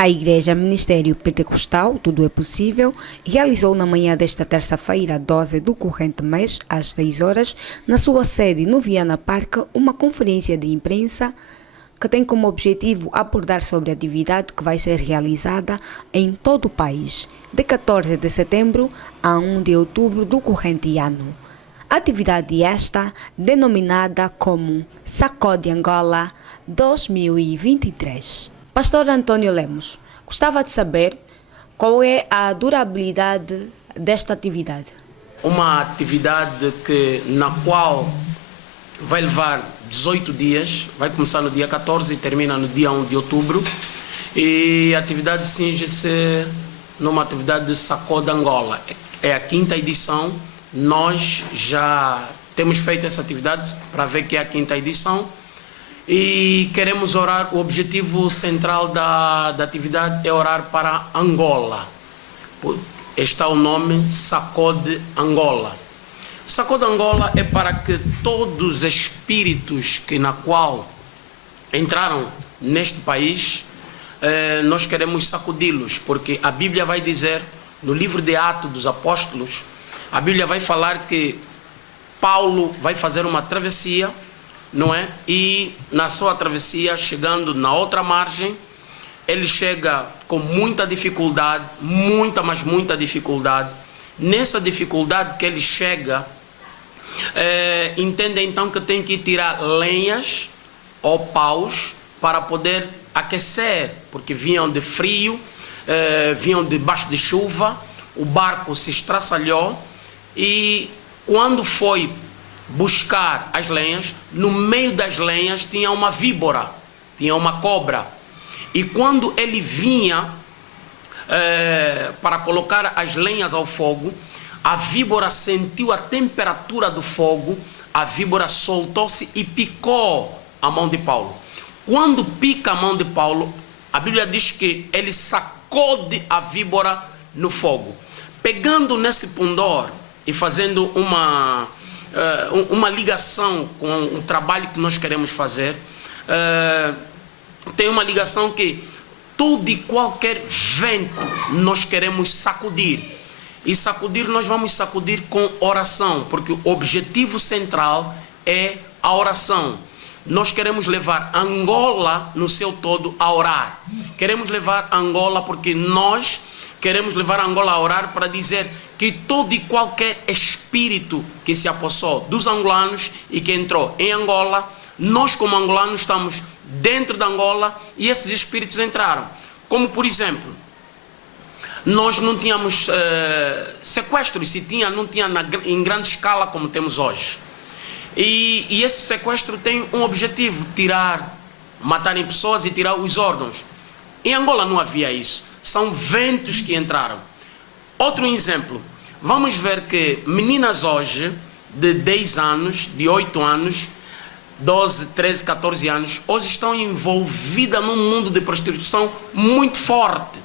A Igreja Ministério Pentecostal Tudo é Possível realizou na manhã desta terça-feira, 12 do corrente mês, às 6 horas, na sua sede no Viana Park, uma conferência de imprensa que tem como objetivo abordar sobre a atividade que vai ser realizada em todo o país, de 14 de setembro a 1 de outubro do corrente ano. Atividade esta denominada como Sacode Angola 2023. Pastor Antônio Lemos, gostava de saber qual é a durabilidade desta atividade. Uma atividade na qual vai levar 18 dias, vai começar no dia 14 e termina no dia 1 de outubro. E a atividade cinge-se numa atividade de Sacode Angola. É a 5ª edição. Nós já temos feito essa atividade para ver que é a 5ª edição. E queremos orar, o objetivo central da atividade é orar para Angola. Está o nome Sacode Angola. Sacode Angola é para que todos os espíritos na qual entraram neste país, nós queremos sacudi-los, porque a Bíblia vai dizer, no livro de Atos dos Apóstolos, a Bíblia vai falar que Paulo vai fazer uma travessia, não é? E na sua travessia, chegando na outra margem, ele chega com muita dificuldade, mas muita dificuldade. Nessa dificuldade que ele chega, entende então que tem que tirar lenhas ou paus para poder aquecer, porque vinham de frio, vinham debaixo de chuva, o barco se estraçalhou e quando foi buscar as lenhas, no meio das lenhas tinha uma víbora, tinha uma cobra. E quando ele vinha para colocar as lenhas ao fogo, a víbora sentiu a temperatura do fogo, a víbora soltou-se e picou a mão de Paulo. Quando pica a mão de Paulo, a Bíblia diz que ele sacode a víbora no fogo. Pegando nesse pundor e fazendo uma ligação com o trabalho que nós queremos fazer, tem uma ligação que todo e qualquer vento nós queremos sacudir. E sacudir, nós vamos sacudir com oração, porque o objetivo central é a oração. Nós queremos levar Angola no seu todo a orar. Queremos levar Angola porque nós queremos levar Angola a orar para dizer que todo e qualquer espírito que se apossou dos angolanos e que entrou em Angola, nós como angolanos estamos dentro da Angola e esses espíritos entraram. Como por exemplo, nós não tínhamos sequestro, se tinha, não tinha em grande escala como temos hoje. E esse sequestro tem um objetivo, matarem pessoas e tirar os órgãos. Em Angola não havia isso, são ventos que entraram. Outro exemplo, vamos ver que meninas hoje de 10 anos, de 8 anos, 12, 13, 14 anos, hoje estão envolvidas num mundo de prostituição muito forte.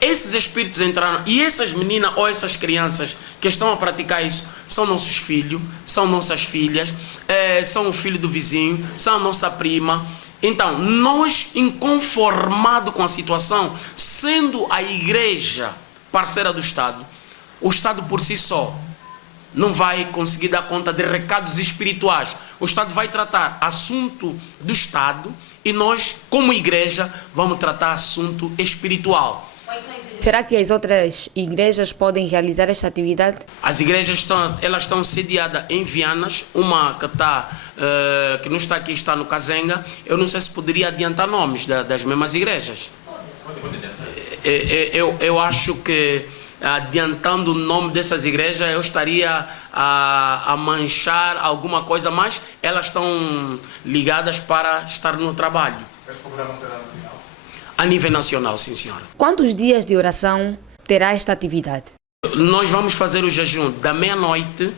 Esses espíritos entraram e essas meninas ou essas crianças que estão a praticar isso são nossos filhos, são nossas filhas, são o filho do vizinho, são a nossa prima. Então, nós, inconformados com a situação, sendo a igreja parceira do Estado, o Estado por si só não vai conseguir dar conta de recados espirituais. O Estado vai tratar assunto do Estado e nós, como igreja, vamos tratar assunto espiritual. Será que as outras igrejas podem realizar esta atividade? As igrejas estão sediadas em Vianas, uma que não está aqui, está no Kazenga. Eu não sei se poderia adiantar nomes das mesmas igrejas. Eu acho que adiantando o nome dessas igrejas eu estaria a manchar alguma coisa, mas elas estão ligadas para estar no trabalho. Esse programa será nacional? A nível nacional, sim senhora. Quantos dias de oração terá esta atividade? Nós vamos fazer o jejum da meia-noite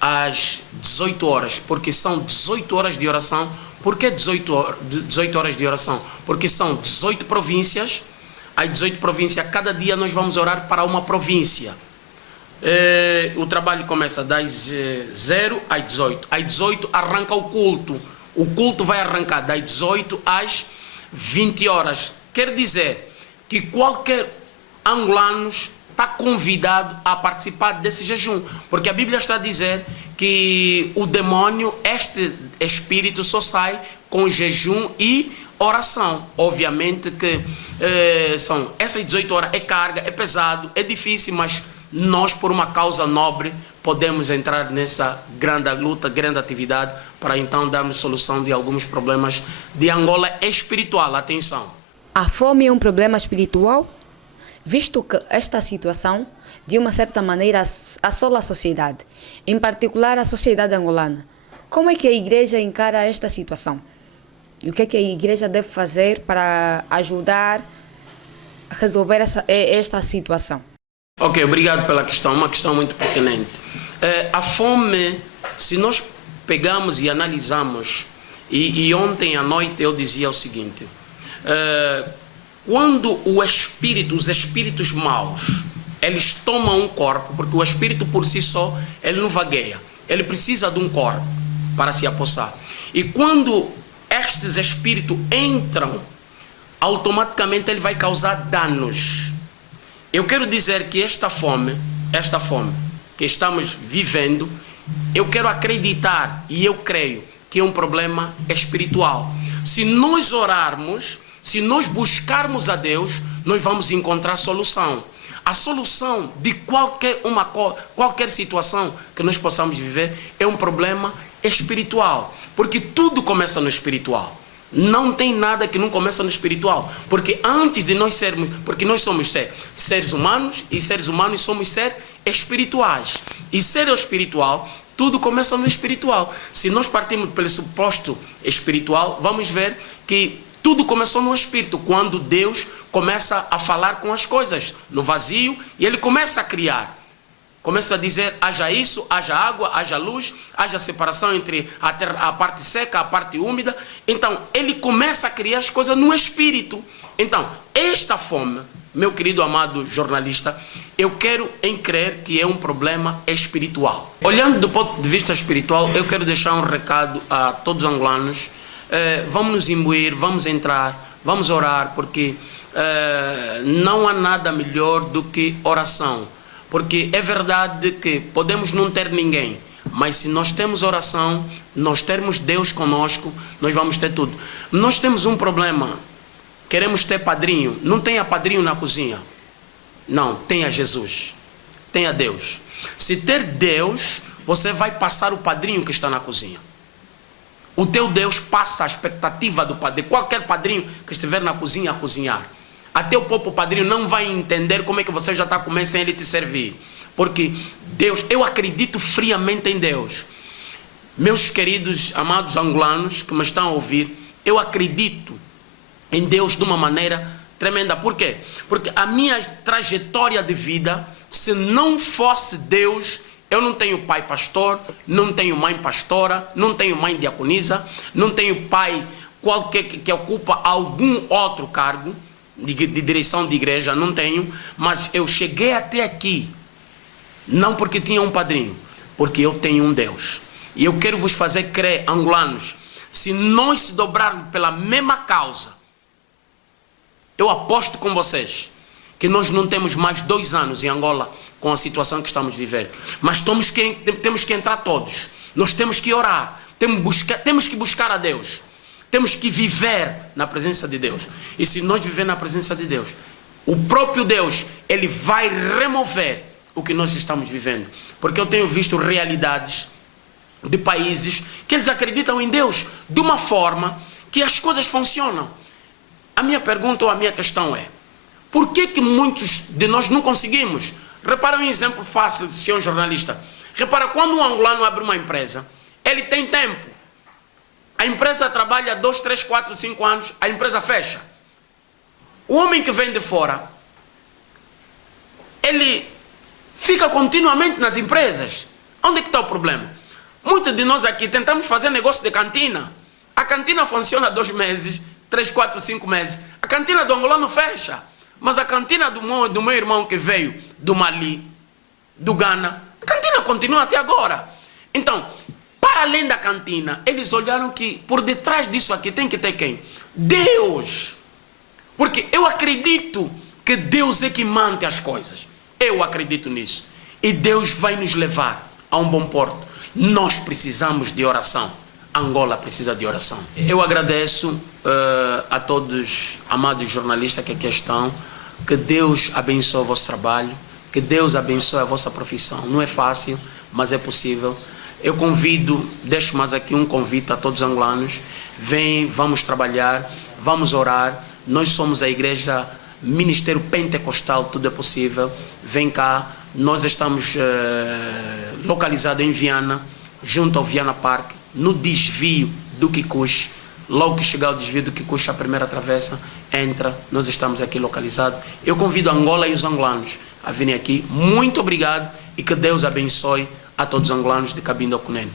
às 18 horas, porque são 18 horas de oração. Por que 18 horas de oração? Porque são 18 províncias. As 18 províncias, cada dia nós vamos orar para uma província. O trabalho começa das 0 às 18. Às 18 arranca o culto. O culto vai arrancar das 18 às 20 horas. Quer dizer que qualquer angolano está convidado a participar desse jejum, porque a Bíblia está a dizer que o demônio, este espírito, só sai com jejum e oração. Obviamente que são essas 18 horas, é carga, é pesado, é difícil, mas nós, por uma causa nobre, podemos entrar nessa grande luta, grande atividade, para então darmos solução de alguns problemas de Angola espiritual. Atenção. A fome é um problema espiritual? Visto que esta situação, de uma certa maneira, assola a sociedade, em particular a sociedade angolana. Como é que a igreja encara esta situação? E o que é que a igreja deve fazer para ajudar a resolver esta situação? Ok, obrigado pela questão, uma questão muito pertinente. A fome, se nós pegamos e analisamos, e ontem à noite eu dizia o seguinte, quando os espíritos maus, eles tomam um corpo, porque o espírito por si só, ele não vagueia, ele precisa de um corpo para se apossar. E quando estes espíritos entram, automaticamente ele vai causar danos. Eu quero dizer que esta fome que estamos vivendo, eu quero acreditar e eu creio que é um problema espiritual. Se nós orarmos, se nós buscarmos a Deus, nós vamos encontrar solução. A solução de qualquer situação que nós possamos viver é um problema espiritual, porque tudo começa no espiritual. Não tem nada que não começa no espiritual, porque antes de nós sermos, porque nós somos seres humanos, e seres humanos somos seres espirituais, e ser espiritual, tudo começa no espiritual. Se nós partimos pelo suposto espiritual, vamos ver que tudo começou no espírito, quando Deus começa a falar com as coisas no vazio, e ele começa a criar. Começa a dizer, haja isso, haja água, haja luz, haja separação entre a terra, a parte seca, a parte úmida. Então, ele começa a criar as coisas no espírito. Então, esta fome, meu querido amado jornalista, eu quero crer que é um problema espiritual. Olhando do ponto de vista espiritual, eu quero deixar um recado a todos os angolanos. Vamos nos imbuir, vamos entrar, vamos orar, porque não há nada melhor do que oração. Porque é verdade que podemos não ter ninguém, mas se nós temos oração, nós temos Deus conosco, nós vamos ter tudo. Nós temos um problema, queremos ter padrinho, não tenha padrinho na cozinha. Não, tenha Jesus, tenha Deus. Se ter Deus, você vai passar o padrinho que está na cozinha. O teu Deus passa a expectativa de qualquer padrinho que estiver na cozinha a cozinhar. Até o próprio padrinho não vai entender como é que você já está comendo sem ele te servir. Porque Deus, eu acredito friamente em Deus. Meus queridos, amados angolanos que me estão a ouvir, eu acredito em Deus de uma maneira tremenda. Por quê? Porque a minha trajetória de vida, se não fosse Deus, eu não tenho pai pastor, não tenho mãe pastora, não tenho mãe diaconisa, não tenho pai qualquer que ocupa algum outro cargo de direção de igreja, não tenho, mas eu cheguei até aqui, não porque tinha um padrinho, porque eu tenho um Deus. E eu quero vos fazer crer, angolanos, se nós se dobrarmos pela mesma causa, eu aposto com vocês, que nós não temos mais 2 anos em Angola com a situação que estamos vivendo. Mas temos que entrar todos. Nós temos que orar, temos que buscar a Deus. Temos que viver na presença de Deus. E se nós viver na presença de Deus, o próprio Deus, ele vai remover o que nós estamos vivendo. Porque eu tenho visto realidades de países que eles acreditam em Deus de uma forma que as coisas funcionam. A minha pergunta ou a minha questão é, por que muitos de nós não conseguimos? Repara um exemplo fácil, senhor jornalista. Repara, quando um angolano abre uma empresa, ele tem tempo. A empresa trabalha 2, 3, 4, 5 anos, a empresa fecha. O homem que vem de fora, ele fica continuamente nas empresas. Onde é que está o problema? Muitos de nós aqui tentamos fazer negócio de cantina. A cantina funciona 2 meses, 3, 4, 5 meses. A cantina do angolano fecha. Mas a cantina do meu irmão que veio do Mali, do Ghana, a cantina continua até agora. Então, para além da cantina, eles olharam que por detrás disso aqui tem que ter quem? Deus. Porque eu acredito que Deus é que mantém as coisas. Eu acredito nisso. E Deus vai nos levar a um bom porto. Nós precisamos de oração. Angola precisa de oração. Eu agradeço a todos, amados jornalistas que aqui estão. Que Deus abençoe o vosso trabalho. Que Deus abençoe a vossa profissão. Não é fácil, mas é possível. Eu convido, deixo mais aqui um convite a todos os angolanos. Vem, vamos trabalhar, vamos orar. Nós somos a igreja Ministério Pentecostal, tudo é possível. Vem cá, nós estamos localizados em Viana, junto ao Viana Park, no desvio do Kikuchi. Logo que chegar o desvio do Kikuchi, a primeira travessa, entra, nós estamos aqui localizados. Eu convido a Angola e os angolanos a virem aqui. Muito obrigado e que Deus abençoe a todos os angolanos de Cabinda ao Cunene.